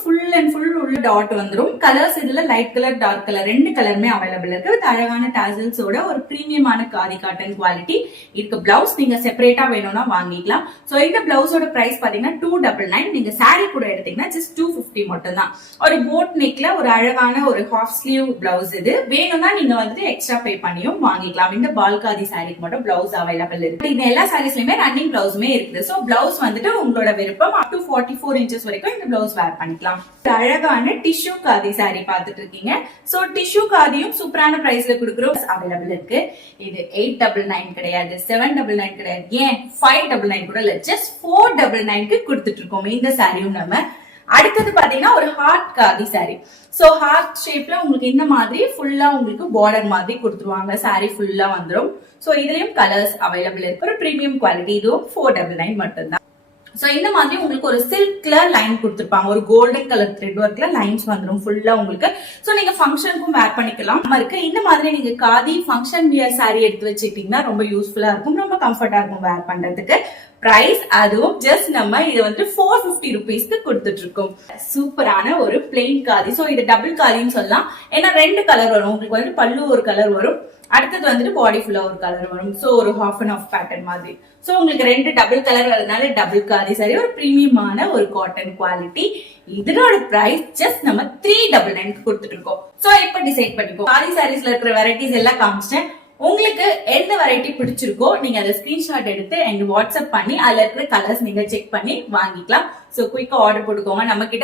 Full and full உள்ள dot வந்துரும். Colours இதுல லைட் கலர் டார்க் கலர் ரெண்டு கலருமே அவைலபிள் இருக்கு. வித் அழகான டாசல்ஸோட ஒரு பிரீமியமான காதி காட்டன் குவாலிட்டி இருக்கு. பிளவுஸ் நீங்க செப்பரேட்டா வேணும்னா வாங்கிக்கலாம். சோ இந்த பிளவுஸோட பிரைஸ் பாத்தீங்கன்னா 299. நீங்க சாரி கூட எடுத்தீங்கன்னா ஜஸ்ட் 250 மட்டும் தான். ஒரு போட் நெக்ல ஒரு அழகான ஒரு ஹாஃப் ஸ்லீவ் பிளவுஸ் இது வேணும்னா நீங்க வந்துட்டு எக்ஸ்ட்ரா பே பண்ணியும் வாங்கிக்கலாம். இந்த பால்காதி சாரிக்கு மட்டும் பிளவுஸ் அவைலபிள் இருக்கு. இந்த எல்லா சாரீஸ்லயுமே ரன்னிங் பிளவுஸுமே இருக்குது. சோ பிளவுஸ் வந்துட்டு உங்களோட விருப்பம். அப் டு 44 இன்ச்சஸ் வரைக்கும் இந்த பிளவுஸ் வேர் பண்ணிக்கலாம். அழகான டிஷ்யூ காதி சாரி பாத்துட்டு இருக்கீங்க. சோ டிஷ்யூ காதியும் சூப்பரான பிரைஸ்ல கொடுக்குறோம். அவைலபிள் இருக்கு. இது 899 கிடையாது, 799 கிடையாது, ஏன் 599 கூட இல்ல, ஜஸ்ட் 499க்கு கொடுத்துட்டு இருக்கோம் இந்த சாரியும் நம்ம. அடுத்தது பாத்தீங்கன்னா ஒரு ஹார்ட் காதி சாரி. சோ ஹார்ட் ஷேப்ல உங்களுக்கு இந்த மாதிரி ஃபுல்லா உங்களுக்கு பார்டர் மாதிரி கொடுத்துருவாங்க. சாரி ஃபுல்லா வந்துரும். சோ இதுலயும் கலர்ஸ் அவைலபிள் இருக்கு. ஒரு பிரீமியம் குவாலிட்டி. இதுவும் 499 மட்டும் தான். சோ இந்த மாதிரி உங்களுக்கு ஒரு சில்க்ல லைன் கொடுத்திருப்பாங்க. ஒரு கோல்டன் கலர் த்ரெட் ஒர்க்ல லைன்ஸ் வந்துரும் ஃபுல்லா உங்களுக்கு. சோ நீங்க ஃபங்க்ஷனுக்கும் வேர் பண்ணிக்கலாம். இருக்கு இந்த மாதிரி நீங்க காதி ஃபங்க்ஷன் வியர் சாரி எடுத்து வச்சுக்கிட்டீங்கன்னா ரொம்ப யூஸ்ஃபுல்லா இருக்கும், ரொம்ப கம்ஃபர்டா இருக்கும் வேர் பண்றதுக்கு. பிரைஸ் அதுவும் ஜஸ்ட் நம்ம இது வந்து 450 ருபீஸ்க்கு கொடுத்துட்டு இருக்கோம். சூப்பரான ஒரு பிளெயின் காதி. சோ இது டபுள் காதின்னு சொல்லலாம். ஏன்னா ரெண்டு கலர் வரும் உங்களுக்கு. வந்து பல்லு ஒரு கலர் வரும், அடுத்தது வந்துட்டு பாடி ஃபுல்லா ஒரு கலர் வரும். சோ ஒரு ஹாஃப் அண்ட் ஆஃப் பேட்டர்ன் மாதிரி. சோ உங்களுக்கு ரெண்டு டபுள் கலர் வரதுனால டபுள் காதி சாரி ஒரு பிரீமியமான ஒரு காட்டன் குவாலிட்டி. இதனோட பிரைஸ் ஜஸ்ட் நம்ம 399 கொடுத்துட்டு இருக்கோம். சோ இப்ப டிசைட் பண்ணிக்கோ. காதி சாரீஸ்ல இருக்கிற வெரைட்டிஸ் எல்லாம் காமிச்சிட்டேன். உங்களுக்கு எந்த வெரைட்டி பிடிச்சிருக்கோ நீங்க அதை ஸ்கிரீன்ஷாட் எடுத்து எங்க வாட்ஸ்அப் பண்ணி அதுல இருக்கிற கலர்ஸ் நீங்க செக் பண்ணி வாங்கிக்கலாம். சோ குயிக்கா ஆர்டர் போட்டுக்கோங்க. நம்ம கிட்ட